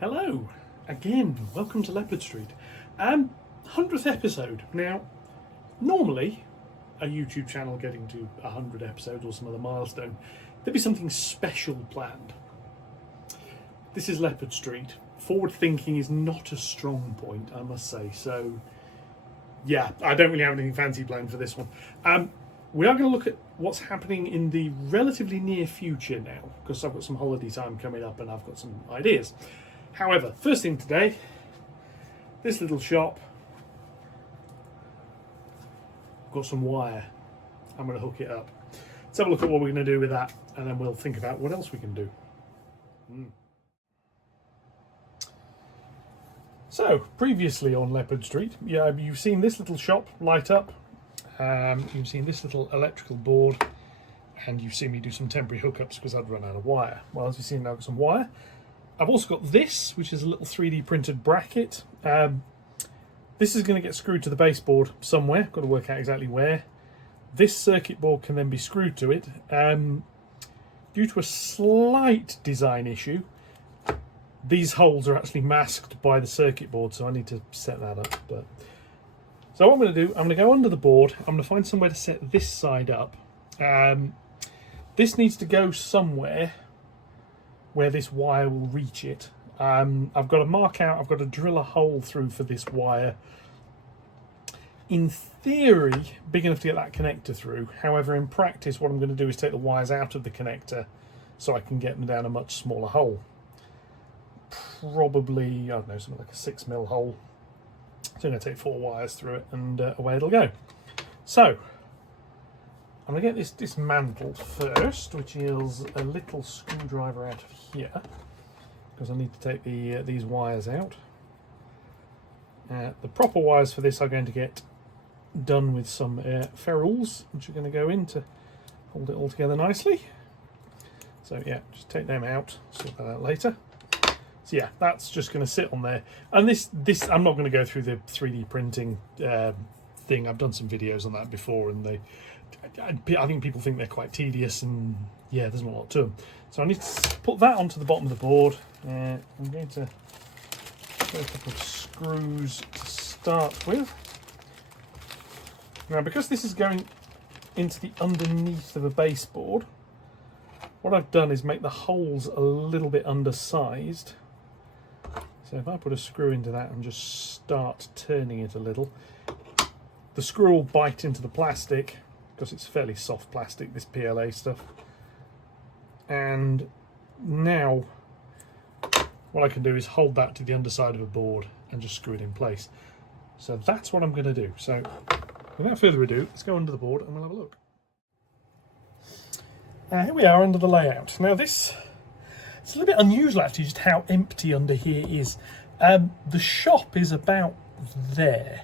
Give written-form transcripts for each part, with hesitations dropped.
Hello, again, welcome to Leopard Street. 100th episode. Now, normally, a YouTube channel getting to 100 episodes or some other milestone, there'd be something special planned. This is Leopard Street. Forward thinking is not a strong point, I must say, so yeah, I don't really have anything fancy planned for this one. We are going to look at what's happening in the relatively near future now, because I've got some holiday time coming up and I've got some ideas. However, first thing today, this little shop, got some wire. I'm going to hook it up. Let's have a look at what we're going to do with that, and then we'll think about what else we can do. So, previously on Leopard Street, you've seen this little shop light up. You've seen this little electrical board, and you've seen me do some temporary hookups because I'd run out of wire. Well, as you've seen, I've got some wire. I've also got this, which is a little 3D printed bracket. This is going to get screwed to the baseboard somewhere. Got to work out exactly where. This circuit board can then be screwed to it. Due to a slight design issue, these holes are actually masked by the circuit board, so I need to set that up. So what I'm going to do, I'm going to go under the board. I'm going to find somewhere to set this side up. This needs to go somewhere where this wire will reach it. I've got to mark out, I've got to drill a hole through for this wire. In theory, big enough to get that connector through. However, in practice, what I'm going to do is take the wires out of the connector so I can get them down a much smaller hole. Probably, I don't know, something like a 6mm hole. So I'm going to take 4 wires through it and away it'll go. So, I'm going to get this dismantled first, which is a little screwdriver out of here, because I need to take these wires out. The proper wires for this are going to get done with some ferrules, which are going to go in to hold it all together nicely. So yeah, just take them out, sort that out later. So yeah, that's just going to sit on there. And this I'm not going to go through the 3D printing thing. I've done some videos on that before, and I think people think they're quite tedious, and yeah, there's not a lot to them. So I need to put that onto the bottom of the board. I'm going to put a couple of screws to start with. Now, because this is going into the underneath of a baseboard, what I've done is make the holes a little bit undersized. So if I put a screw into that and just start turning it a little, the screw will bite into the plastic, because it's fairly soft plastic, this PLA stuff. And now what I can do is hold that to the underside of a board and just screw it in place. So that's what I'm going to do. So without further ado, let's go under the board and we'll have a look. Here we are under the layout. Now it's a little bit unusual actually, just how empty under here is. The shop is about there,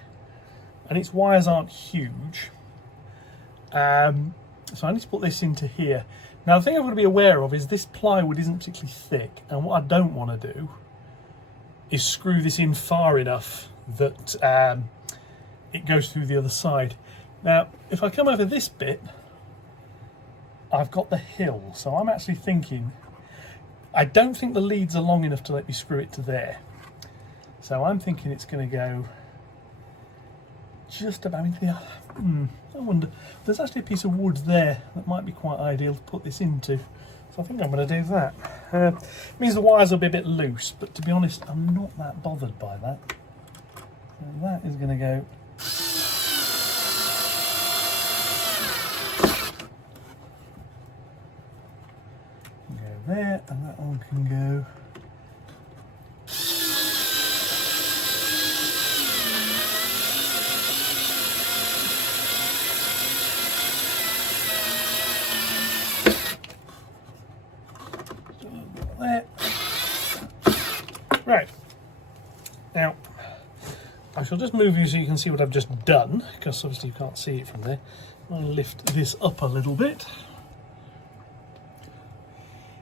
and its wires aren't huge. So I need to put this into here. Now the thing I've got to be aware of is this plywood isn't particularly thick, and what I don't want to do is screw this in far enough that it goes through the other side. Now if I come over this bit, I've got the hill, so I'm actually thinking, I don't think the leads are long enough to let me screw it to there. So I'm thinking it's going to go just about into the... I wonder, there's actually a piece of wood there that might be quite ideal to put this into. So I think I'm going to do that. It means the wires will be a bit loose, but to be honest, I'm not that bothered by that. So that is going to go... there, and that one can go there. Right, now I shall just move you so you can see what I've just done, because obviously you can't see it from there. I'll lift this up a little bit.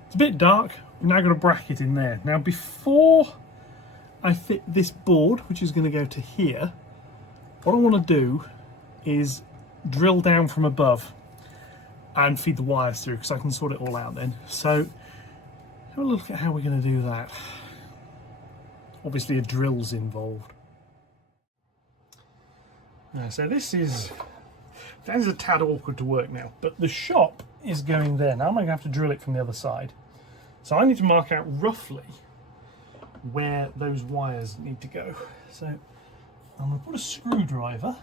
It's a bit dark. I've now got a bracket in there. Now before I fit this board, which is going to go to here, what I want to do is drill down from above and feed the wires through, because I can sort it all out then. So have a look at how we're going to do that. obviously a drill's involved. So this is a tad awkward to work now, but the shop is going there. Now I'm going to have to drill it from the other side. So I need to mark out roughly where those wires need to go. So I'm going to put a screwdriver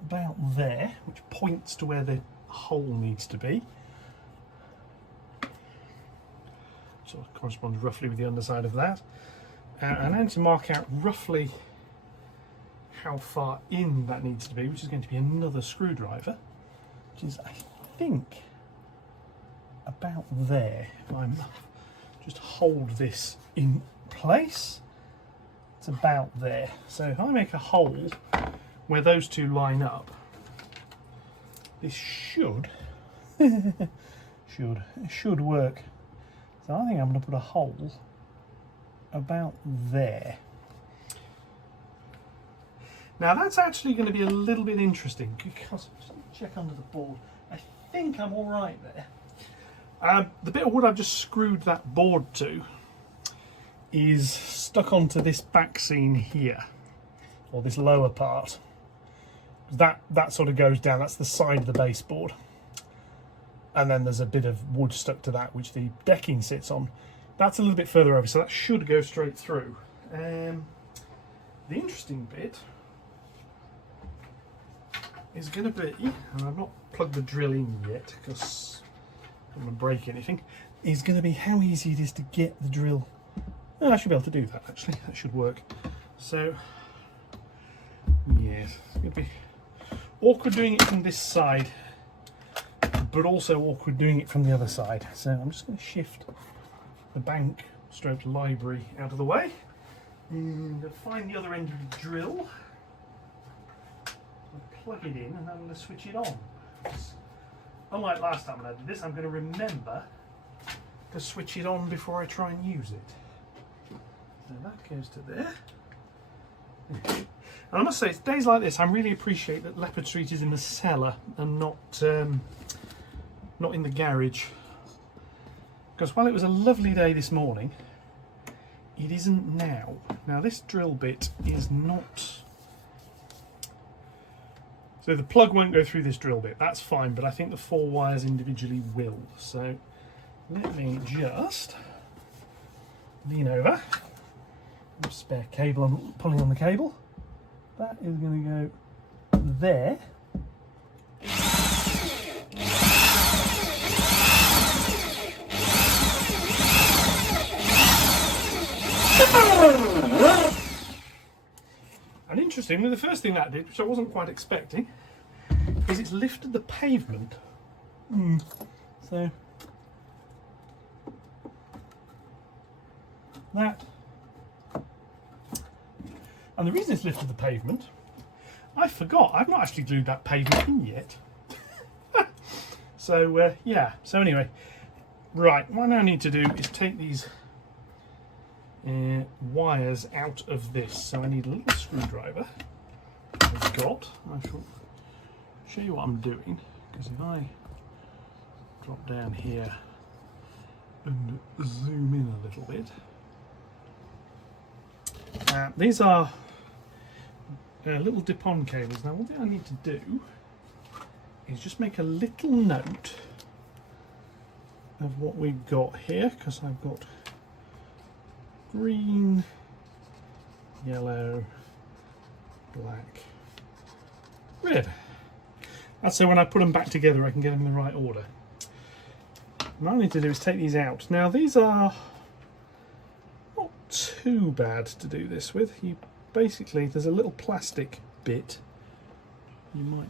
about there, which points to where the hole needs to be. So it corresponds roughly with the underside of that. And I need to mark out roughly how far in that needs to be, which is going to be another screwdriver, which is, I think, about there. If I just hold this in place, it's about there. So if I make a hole where those two line up, this should work. So I think I'm going to put a hole about there. Now that's actually going to be a little bit interesting because, just check under the board, I think I'm all right there. The bit of wood I've just screwed that board to is stuck onto this back seam here, or this lower part. That sort of goes down, that's the side of the baseboard. And then there's a bit of wood stuck to that, which the decking sits on. That's a little bit further over, so that should go straight through. The interesting bit is going to be, and I've not plugged the drill in yet because I don't want to break anything, is going to be how easy it is to get the drill. Oh, I should be able to do that actually, that should work. So, yes, it's going to be awkward doing it from this side, but also awkward doing it from the other side. So I'm just going to shift the bank stroke library out of the way and find the other end of the drill. Plug it in and I'm going to switch it on. Unlike last time when I did this, I'm going to remember to switch it on before I try and use it. So that goes to there. And I must say, it's days like this I really appreciate that Leopard Street is in the cellar and not in the garage. Because while it was a lovely day this morning, it isn't now. Now this drill bit is not... So the plug won't go through this drill bit, that's fine, but I think the 4 wires individually will. So let me just lean over. Spare cable, I'm pulling on the cable. That is going to go there. And interestingly, the first thing that did, which I wasn't quite expecting, is it's lifted the pavement. So that, and the reason it's lifted the pavement, I forgot, I've not actually glued that pavement in yet. So yeah, so anyway, right, what I now need to do is take these wires out of this. So I need a little screwdriver. I've got, I shall show you what I'm doing, because if I drop down here and zoom in a little bit, these are little dip-on cables. Now, one thing I need to do is just make a little note of what we've got here, because I've got green, yellow, black, red. That's so when I put them back together I can get them in the right order. What I need to do is take these out. Now these are not too bad to do this with. You basically, there's a little plastic bit you might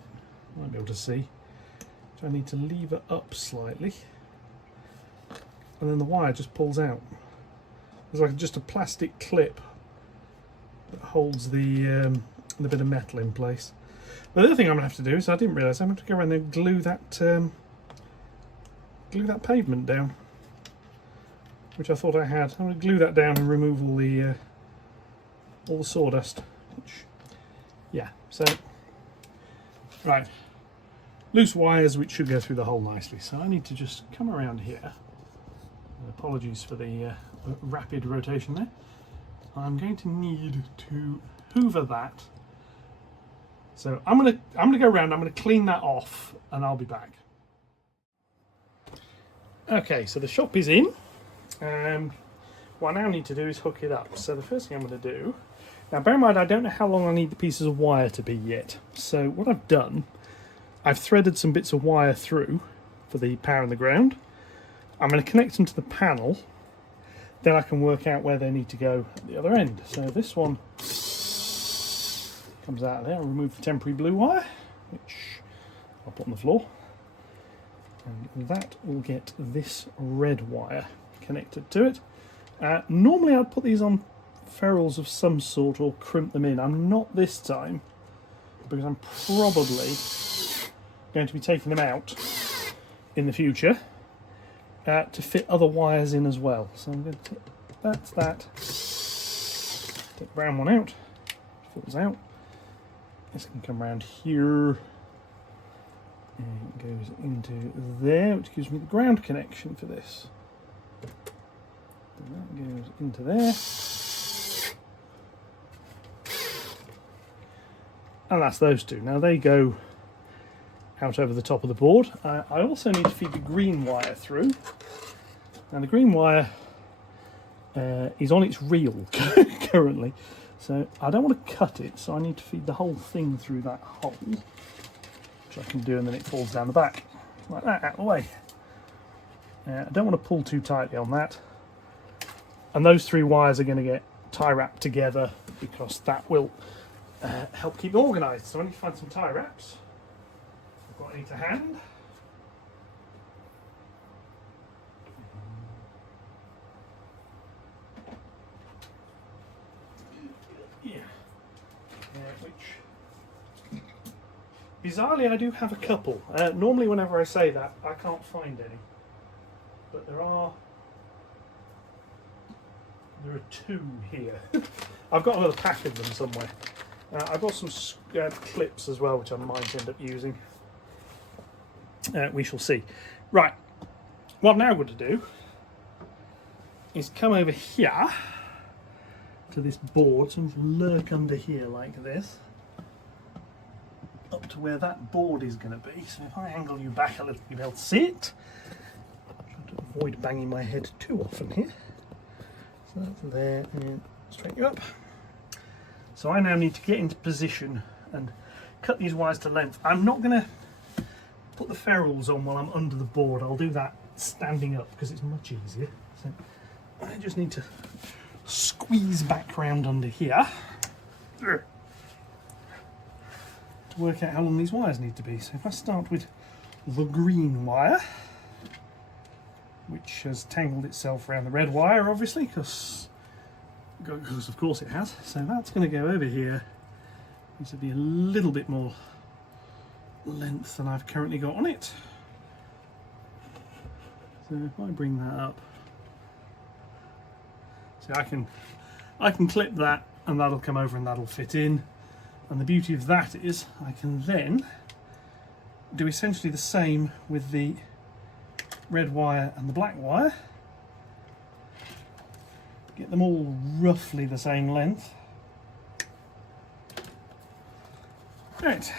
be able to see, so I need to lever up slightly, and then the wire just pulls out. There's like just a plastic clip that holds the bit of metal in place. The other thing I'm going to have to do is, I didn't realise, I'm going to go around there and glue that pavement down, which I thought I had. I'm going to glue that down and remove all the sawdust. Which, yeah, so right, loose wires which should go through the hole nicely. So I need to just come around here. Apologies for the rapid rotation there. I'm going to need to hoover that. So I'm gonna go around, I'm gonna clean that off, and I'll be back. Okay, so the shop is in. What I now need to do is hook it up. So the first thing I'm going to do, now bear in mind I don't know how long I need the pieces of wire to be yet. So what I've done, I've threaded some bits of wire through for the power and the ground. I'm going to connect them to the panel, then I can work out where they need to go at the other end. So this one comes out of there. I'll remove the temporary blue wire, which I'll put on the floor. And that will get this red wire connected to it. Normally I'd put these on ferrules of some sort or crimp them in. I'm not this time, because I'm probably going to be taking them out in the future to fit other wires in as well. So I'm going to take that. Take the brown one out, falls out. This can come around here. And it goes into there, which gives me the ground connection for this. And that goes into there. And that's those two. Now they go out over the top of the board. I also need to feed the green wire through. Now the green wire is on its reel currently. So I don't want to cut it, so I need to feed the whole thing through that hole. Which I can do, and then it falls down the back like that, out of the way. I don't want to pull too tightly on that, and those three wires are going to get tie wrapped together because that will help keep them organised. So I need to find some tie wraps. I've got any to hand. Which bizarrely, I do have a couple. Normally, whenever I say that, I can't find any. But there are two here. I've got another pack of them somewhere. I've got some clips as well, which I might end up using. We shall see. Right, what I'm now going to do is come over here to this board. So I'm going to lurk under here like this, up to where that board is going to be. So if I angle you back a little, you'll be able to see it. Trying to avoid banging my head too often here. So that's there, and straighten you up. So I now need to get into position and cut these wires to length. I'm not going to put the ferrules on while I'm under the board. I'll do that standing up because it's much easier. So I just need to squeeze back round under here to work out how long these wires need to be. So if I start with the green wire, which has tangled itself around the red wire, obviously, because of course it has. So that's going to go over here. This will be a little bit more length than I've currently got on it. So if I bring that up, so I can clip that, and that'll come over and that'll fit in. And the beauty of that is I can then do essentially the same with the red wire and the black wire. Get them all roughly the same length. Right.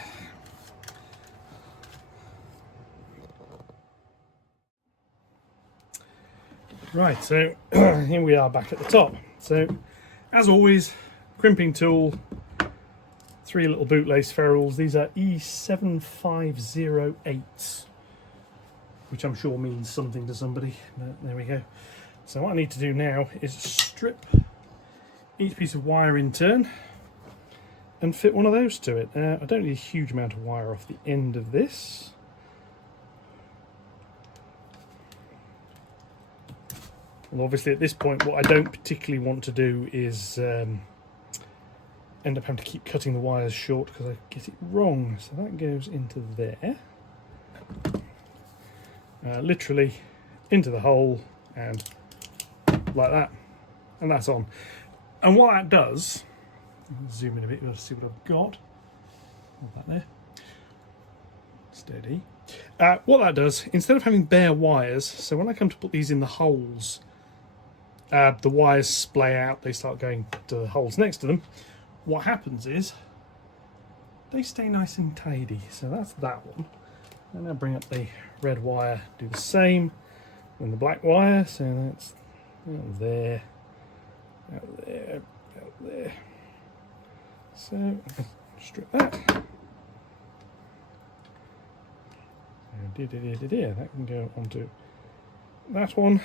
Right, so here we are back at the top. So, as always, crimping tool, 3 little bootlace ferrules. These are E7508s, which I'm sure means something to somebody, but there we go. So what I need to do now is strip each piece of wire in turn and fit one of those to it. I don't need a huge amount of wire off the end of this. Well, obviously at this point what I don't particularly want to do is end up having to keep cutting the wires short because I get it wrong. So that goes into there. Literally into the hole and like that, and that's on. And what that does, zoom in a bit, you'll see what I've got. Hold that there. Steady. What that does, instead of having bare wires, so when I come to put these in the holes the wires splay out, they start going to the holes next to them. What happens is they stay nice and tidy. So that's that one. And I'll bring up the red wire, do the same, and the black wire. So that's out there, out there, out there. So strip that. That can go onto that one.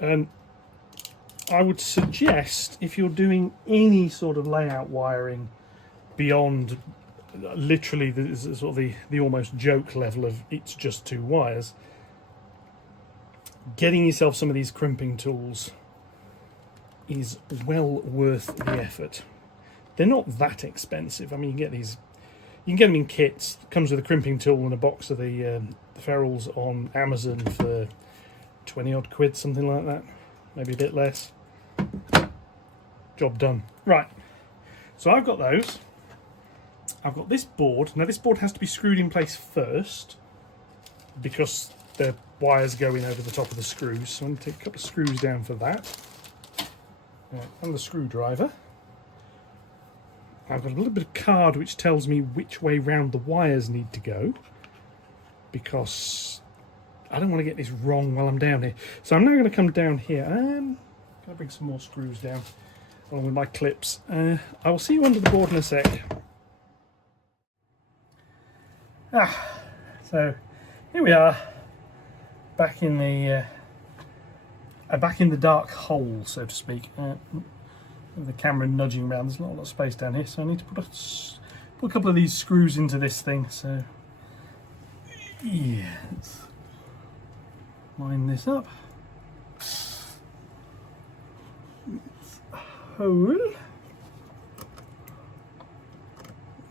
And I would suggest, if you're doing any sort of layout wiring beyond literally the sort of the almost joke level of it's just two wires, getting yourself some of these crimping tools is well worth the effort. They're not that expensive. I mean, you can get them in kits. It comes with a crimping tool and a box of the ferrules on Amazon for 20 odd quid, something like that, maybe a bit less. Job done. Right, so I've got those. I've got this board. Now this board has to be screwed in place first because the wires go in over the top of the screws. So I'm going to take a couple of screws down for that. And the screwdriver. I've got a little bit of card which tells me which way round the wires need to go, because I don't want to get this wrong while I'm down here. So I'm now going to come down here and I'm going to bring some more screws down along with my clips. I will see you under the board in a sec. So here we are, back in the dark hole, so to speak. With the camera nudging around, there's not a lot of space down here, so I need to put a couple of these screws into this thing. So yeah, let's line this up. Hole.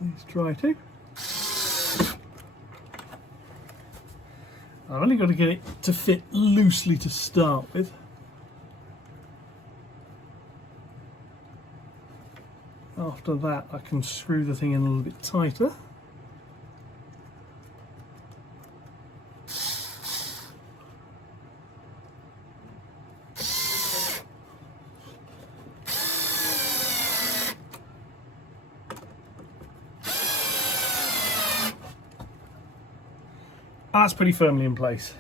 Let's try to. I've only got to get it to fit loosely to start with. After that, I can screw the thing in a little bit tighter. That's pretty firmly in place.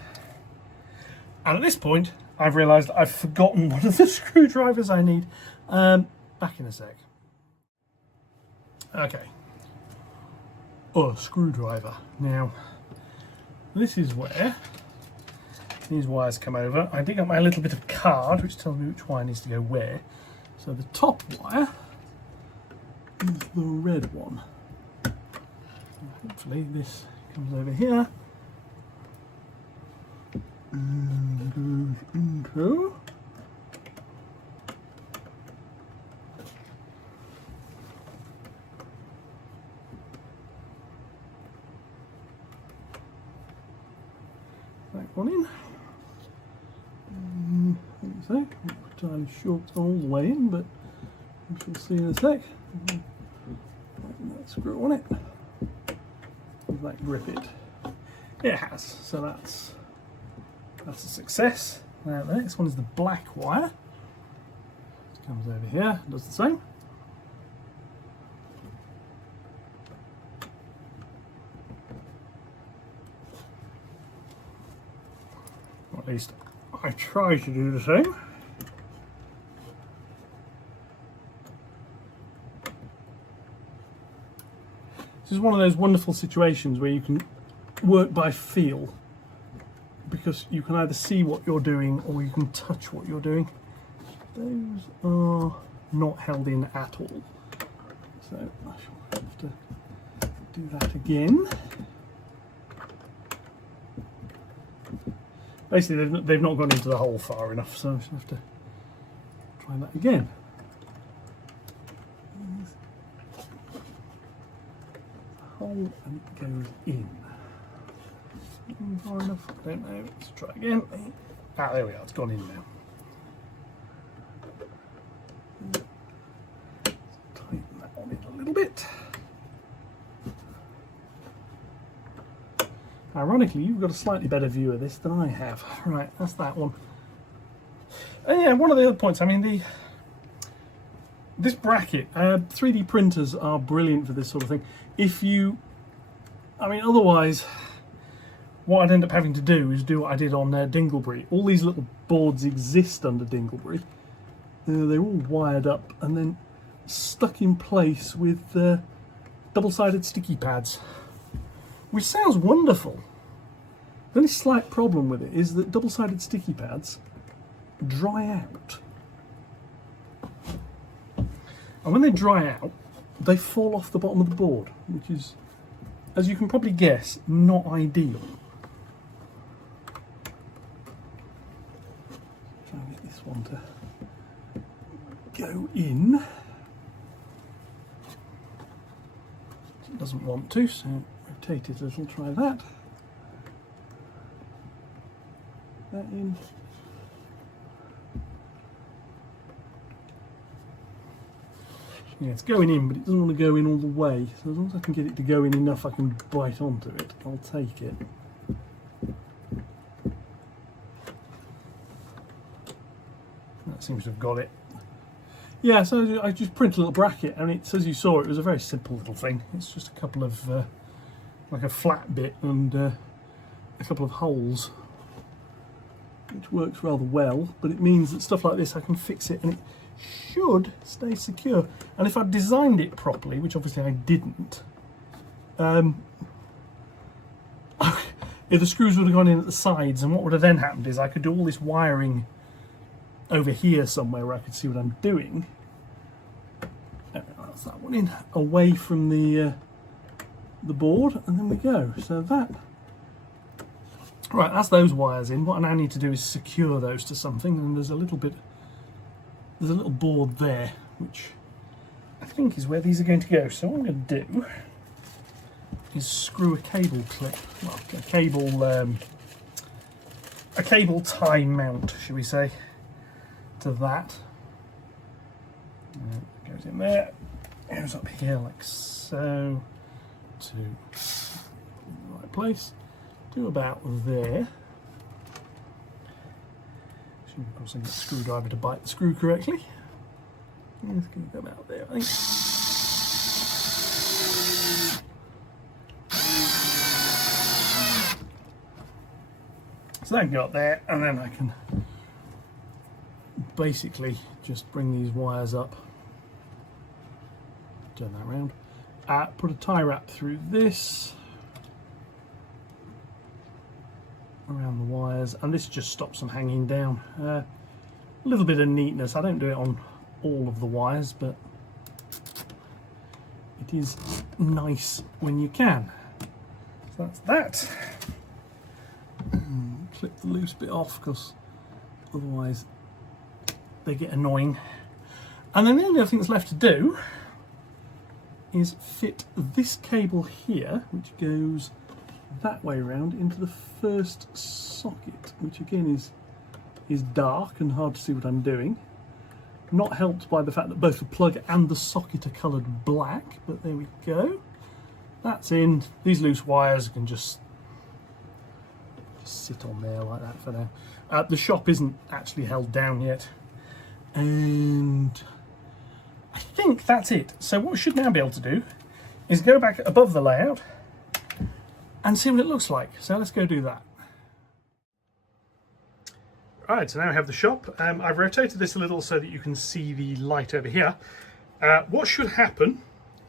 And at this point, I've realised I've forgotten one of the screwdrivers I need. Back in a sec. Okay. Oh, screwdriver. Now, this is where these wires come over. I dig up my little bit of card which tells me which wire needs to go where. So the top wire is the red one. So hopefully this comes over here and goes into that one in. In a sec, I'm not entirely sure it's all the way in, but we shall see in a sec. That screw on it. Does that grip it? It has, so that's a success. Now the next one is the black wire. It comes over here, does the same. Or at least I try to do the same. This is one of those wonderful situations where you can work by feel, because you can either see what you're doing or you can touch what you're doing. Those are not held in at all, so I shall have to do that again. Basically they've not gone into the hole far enough, so I shall have to try that again. Hole and it goes in. Far enough? I don't know. Let's try again. Ah, there we are. It's gone in now. Let's tighten that on in a little bit. Ironically, you've got a slightly better view of this than I have. Right, that's that one. And yeah, one of the other points, I mean, this bracket, 3D printers are brilliant for this sort of thing. Otherwise, what I'd end up having to do is do what I did on Dingleberry. All these little boards exist under Dingleberry. They're all wired up and then stuck in place with double-sided sticky pads, which sounds wonderful. The only slight problem with it is that double-sided sticky pads dry out. And when they dry out, they fall off the bottom of the board, which is, as you can probably guess, not ideal. Try and get this one to go in. It doesn't want to, so rotate it a little, try that. That in. Yeah, it's going in, but it doesn't want to go in all the way. So as long as I can get it to go in enough, I can bite onto it. I'll take it. That seems to have got it. Yeah, so I just print a little bracket, and it's, as you saw, it was a very simple little thing. It's just a couple of, like a flat bit and a couple of holes, which works rather well, but it means that stuff like this, I can fix it and it should stay secure. And if I'd designed it properly, which obviously I didn't, if the screws would have gone in at the sides, and what would have then happened is I could do all this wiring over here somewhere where I could see what I'm doing. That's that one in, away from the board, and then we go. So that, right, that's those wires in. What I now need to do is secure those to something, and there's a little board there, which I think is where these are going to go. So what I'm going to do is screw a cable clip, well, a cable tie mount, shall we say, to that. And it goes in there, goes up here like so, to the right place, to about there. So of course I get the screwdriver to bite the screw correctly. It's going to go about there, I think. So that can go up there, and then I can basically just bring these wires up, turn that around, put a tie wrap through this around the wires, and this just stops them hanging down. A little bit of neatness. I don't do it on all of the wires, but it is nice when you can. So that's that. Clip the loose bit off, because otherwise they get annoying. And then the only other thing that's left to do is fit this cable here, which goes that way around, into the first socket, which again is dark and hard to see what I'm doing. Not helped by the fact that both the plug and the socket are coloured black, but there we go. That's in. These loose wires can just sit on there like that for now. The shop isn't actually held down yet. And I think that's it. So what we should now be able to do is go back above the layout and see what it looks like. So let's go do that. Right, so now I have the shop. I've rotated this a little so that you can see the light over here. What should happen,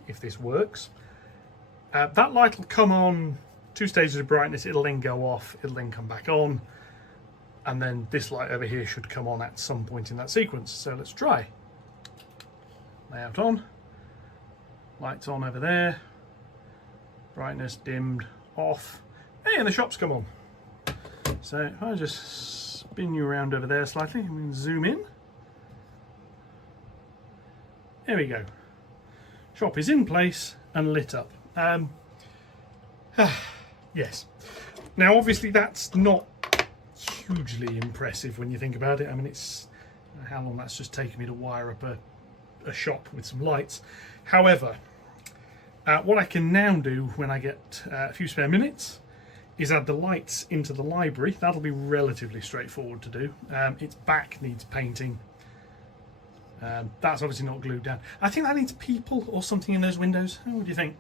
if this works, that light will come on 2 stages of brightness, it'll then go off, it'll then come back on, and then this light over here should come on at some point in that sequence. So let's try. Layout on, lights on over there, brightness dimmed, off, hey, and the shop's come on. So if I just spin you around over there slightly, we can zoom in. There we go. Shop is in place and lit up. Yes. Now obviously that's not hugely impressive when you think about it. I mean, it's how long that's just taken me to wire up a shop with some lights. However, what I can now do when I get a few spare minutes is add the lights into the library. That'll be relatively straightforward to do. Its back needs painting. That's obviously not glued down. I think that needs people or something in those windows. What do you think?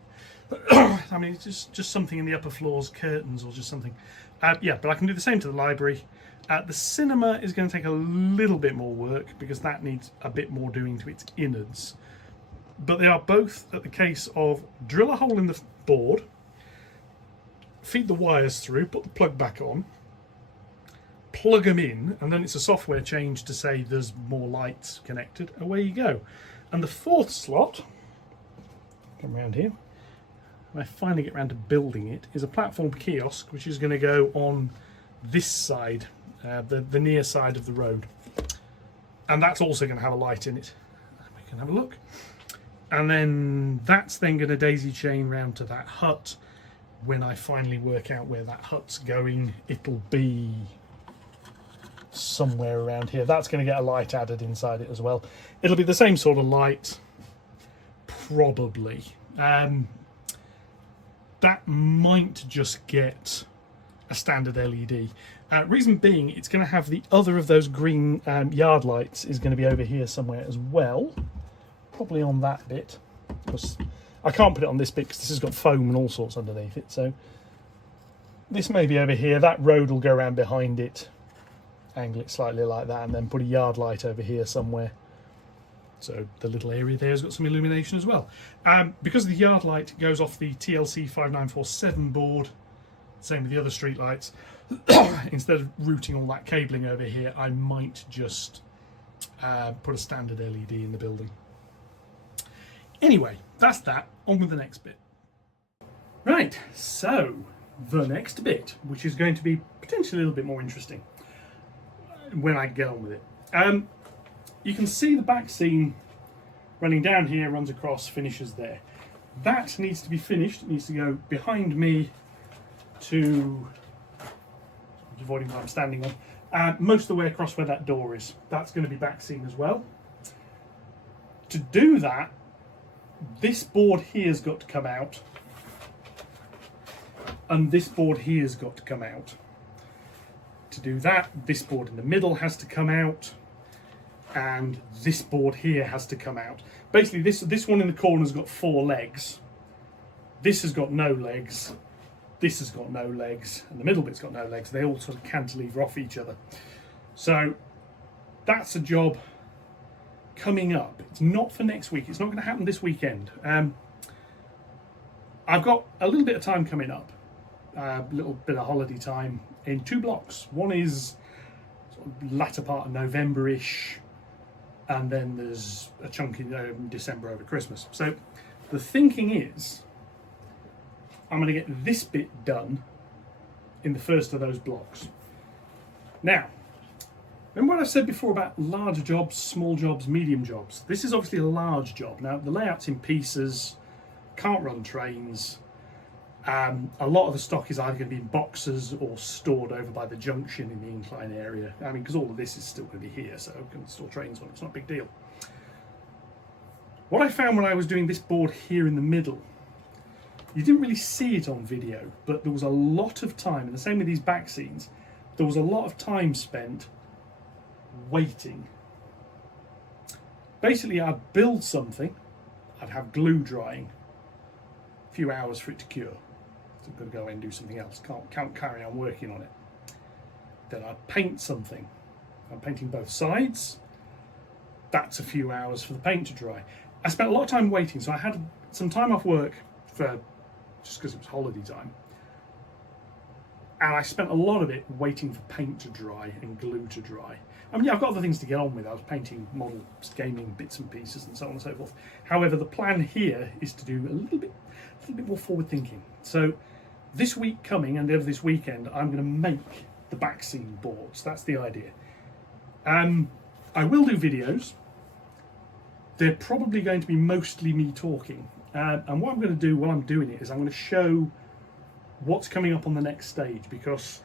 I mean, it's just something in the upper floors, curtains or just something. Yeah, but I can do the same to the library. The cinema is going to take a little bit more work because that needs a bit more doing to its innards. But they are both at the case of drill a hole in the board, feed the wires through, put the plug back on, plug them in, and then it's a software change to say there's more lights connected. Away you go. And the fourth slot, come around here, when I finally get around to building it, is a platform kiosk which is going to go on this side, the near side of the road. And that's also going to have a light in it. We can have a look. And then that's then going to daisy chain round to that hut. When I finally work out where that hut's going, it'll be somewhere around here. That's going to get a light added inside it as well. It'll be the same sort of light, probably. That might just get a standard LED. Reason being, it's going to have the other of those green yard lights is going to be over here somewhere as well. Probably on that bit. Because I can't put it on this bit because this has got foam and all sorts underneath it. So this may be over here. That road will go around behind it, angle it slightly like that, and then put a yard light over here somewhere. So the little area there has got some illumination as well. Because the yard light goes off the TLC 5947 board, same with the other street lights, instead of routing all that cabling over here, I might just put a standard LED in the building. Anyway, that's that. On with the next bit. Right, so the next bit, which is going to be potentially a little bit more interesting when I get on with it. You can see the back scene running down here, runs across, finishes there. That needs to be finished. It needs to go behind me to, avoiding what I'm standing on, most of the way across where that door is. That's going to be back scene as well. To do that, this board here's got to come out, and this board here's got to come out. To do that, this board in the middle has to come out, and this board here has to come out. Basically, this one in the corner has got 4 legs. This has got no legs. This has got no legs, and the middle bit's got no legs. They all sort of cantilever off each other. So that's a job coming up. It's not for next week. It's not going to happen this weekend. I've got a little bit of time coming up, a little bit of holiday time in 2 blocks. One is sort of latter part of November-ish, and then there's a chunk in December over Christmas. So the thinking is I'm going to get this bit done in the first of those blocks. Now, remember what I said before about large jobs, small jobs, medium jobs? This is obviously a large job. Now, the layout's in pieces, can't run trains. A lot of the stock is either going to be in boxes or stored over by the junction in the incline area. I mean, because all of this is still going to be here, so I can store trains on it. It's not a big deal. What I found when I was doing this board here in the middle, you didn't really see it on video, but there was a lot of time, and the same with these back scenes, there was a lot of time spent waiting. Basically, I'd build something, I'd have glue drying, a few hours for it to cure. So I've got to go away and do something else, can't carry on working on it. Then I'd paint something. I'm painting both sides. That's a few hours for the paint to dry. I spent a lot of time waiting, so I had some time off work for just because it was holiday time. And I spent a lot of it waiting for paint to dry and glue to dry. I mean, yeah, I've got other things to get on with. I was painting models, gaming bits and pieces and so on and so forth. However, the plan here is to do a little bit more forward thinking. So this week coming and over this weekend, I'm going to make the back scene boards. That's the idea. I will do videos. They're probably going to be mostly me talking. And what I'm going to do while I'm doing it is I'm going to show what's coming up on the next stage, because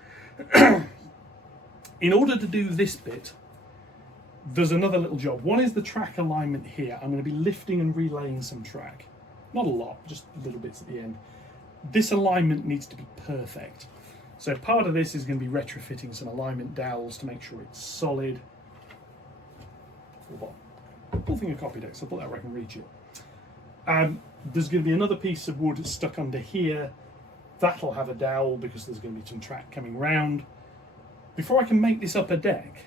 in order to do this bit, there's another little job. One is the track alignment here. I'm going to be lifting and relaying some track. Not a lot, just little bits at the end. This alignment needs to be perfect. So part of this is going to be retrofitting some alignment dowels to make sure it's solid. Full thing of copy decks, I'll put that where I can reach it. There's going to be another piece of wood stuck under here. That'll have a dowel because there's going to be some track coming round. Before I can make this upper deck,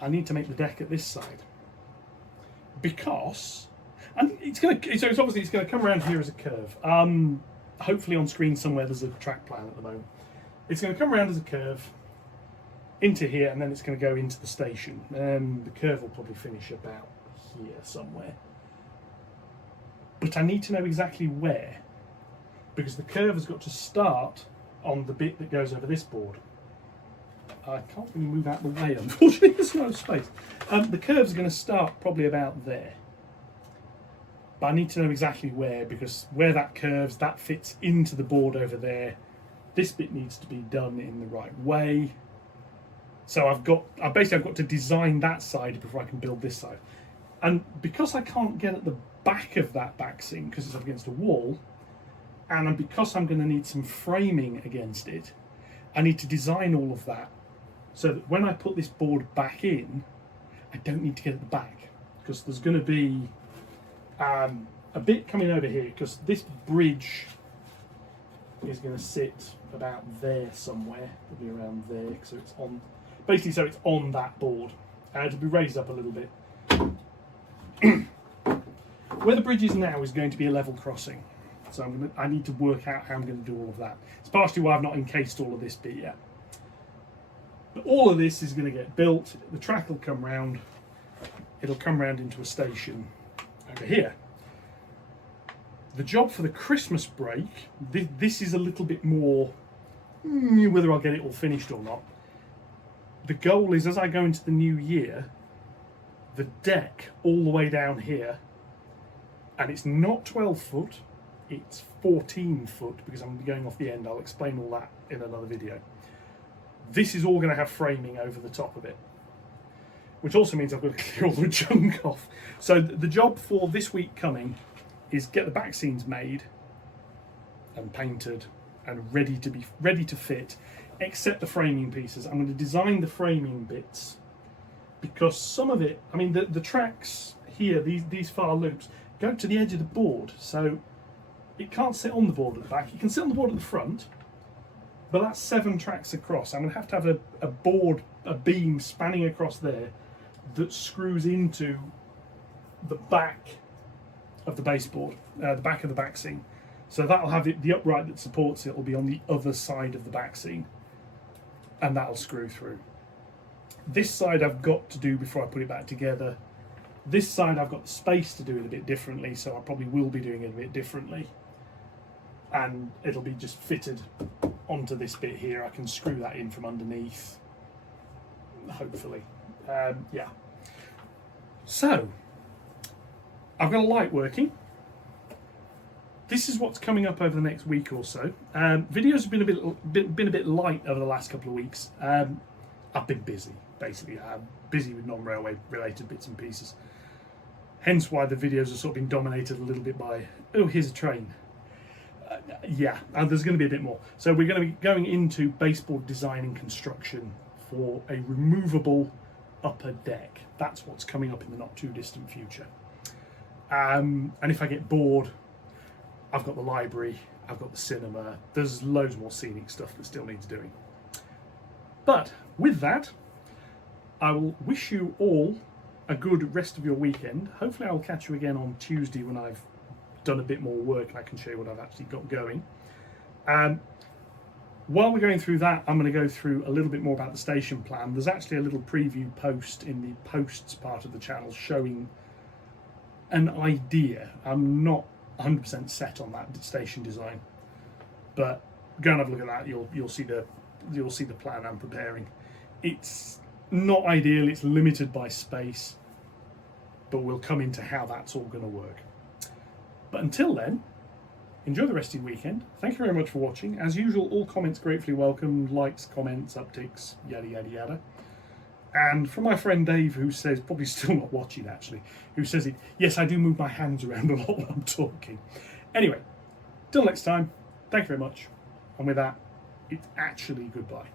I need to make the deck at this side. Because, and it's obviously going to come around here as a curve. Hopefully on screen somewhere there's a track plan at the moment. It's going to come around as a curve into here, and then it's going to go into the station. The curve will probably finish about here somewhere. But I need to know exactly where, because the curve has got to start on the bit that goes over this board. I can't really move out the way, unfortunately, there's no space. The curve's going to start probably about there. But I need to know exactly where, because where that curves, that fits into the board over there. This bit needs to be done in the right way. So I've got to design that side before I can build this side. And because I can't get at the back of that back seam because it's up against a wall, and because I'm going to need some framing against it, I need to design all of that so that when I put this board back in, I don't need to get at the back, because there's going to be a bit coming over here, because this bridge is going to sit about there somewhere. It'll be around there, so it's on, basically, so it's on that board. It'll be raised up a little bit. Where the bridge is now is going to be a level crossing, so I need to work out how I'm going to do all of that. It's partially why I've not encased all of this bit yet. But all of this is going to get built. The track will come round. It'll come round into a station over here. The job for the Christmas break, this is a little bit more, whether I'll get it all finished or not. The goal is, as I go into the new year, the deck all the way down here, and it's not 12 foot, it's 14 foot, because I'm going off the end. I'll explain all that in another video. This is all going to have framing over the top of it, which also means I've got to clear all the junk off. So the job for this week coming is get the back scenes made and painted and ready to fit, except the framing pieces. I'm going to design the framing bits, because some of it, I mean, the tracks here, these far loops, go to the edge of the board, so it can't sit on the board at the back. It can sit on the board at the front, but that's 7 tracks across. I'm going to have a beam spanning across there that screws into the back of the baseboard, the back of the back seam. So that'll have the upright that supports it will be on the other side of the back seam, and that'll screw through. This side I've got to do before I put it back together. This side I've got the space to do it a bit differently, so I probably will be doing it a bit differently. And it'll be just fitted onto this bit here. I can screw that in from underneath, hopefully. Yeah. So, I've got a light working. This is what's coming up over the next week or so. Videos have been a bit light over the last couple of weeks. I've been busy, basically. I'm busy with non-railway related bits and pieces. Hence why the videos have sort of been dominated a little bit by, oh, here's a train. Yeah, and there's going to be a bit more. So we're going to be going into baseboard design and construction for a removable upper deck. That's what's coming up in the not too distant future. And if I get bored, I've got the library, I've got the cinema, there's loads more scenic stuff that still needs doing. But with that, I will wish you all a good rest of your weekend. Hopefully I'll catch you again on Tuesday when I've done a bit more work and I can show you what I've actually got going. While we're going through that, I'm going to go through a little bit more about the station plan. There's actually a little preview post in the posts part of the channel showing an idea. I'm not 100% set on that station design, but go and have a look at that. You'll see the plan I'm preparing. It's not ideal. It's limited by space, but we'll come into how that's all going to work. But until then, enjoy the rest of your weekend. Thank you very much for watching. As usual, all comments gratefully welcome. Likes, comments, upticks, yada yada yada. And from my friend Dave, who says, probably still not watching actually, who says it, yes, I do move my hands around a lot when I'm talking. Anyway, till next time, thank you very much. And with that, it's actually goodbye.